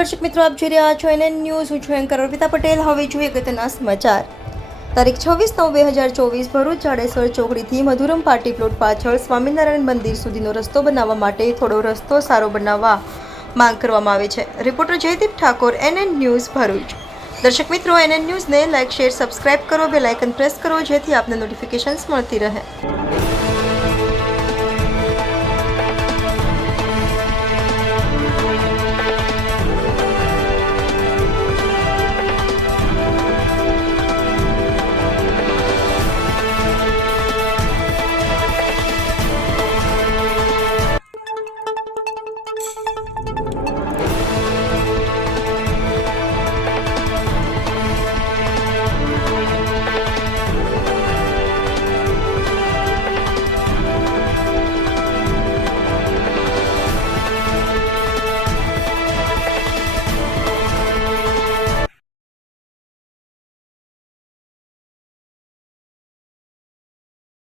દર્શક મિત્રો, આપ જોઈ રહ્યા છો NN ન્યૂઝ. હું છું એન્કર અર્પિતા પટેલ. હવે જોઈએ અગત્યના સમાચાર. તારીખ 26/9/2024 ભરૂચ જાડેશ્વર ચોકડીથી મધુરમ પાર્ટી પ્લોટ પાછળ સ્વામિનારાયણ મંદિર સુધીનો રસ્તો બનાવવા માટે થોડો રસ્તો સારો બનાવવા માંગ કરવામાં આવે છે. Reporter Jaydeep Thakor, NN news Bharuch. દર્શક મિત્રો, NN ન્યૂઝને લાઇક, શેર, સબસ્ક્રાઇબ કરો, બેલ આઇકન પ્રેસ કરો જેથી આપને નોટિફિકેશન્સ મળતી રહે.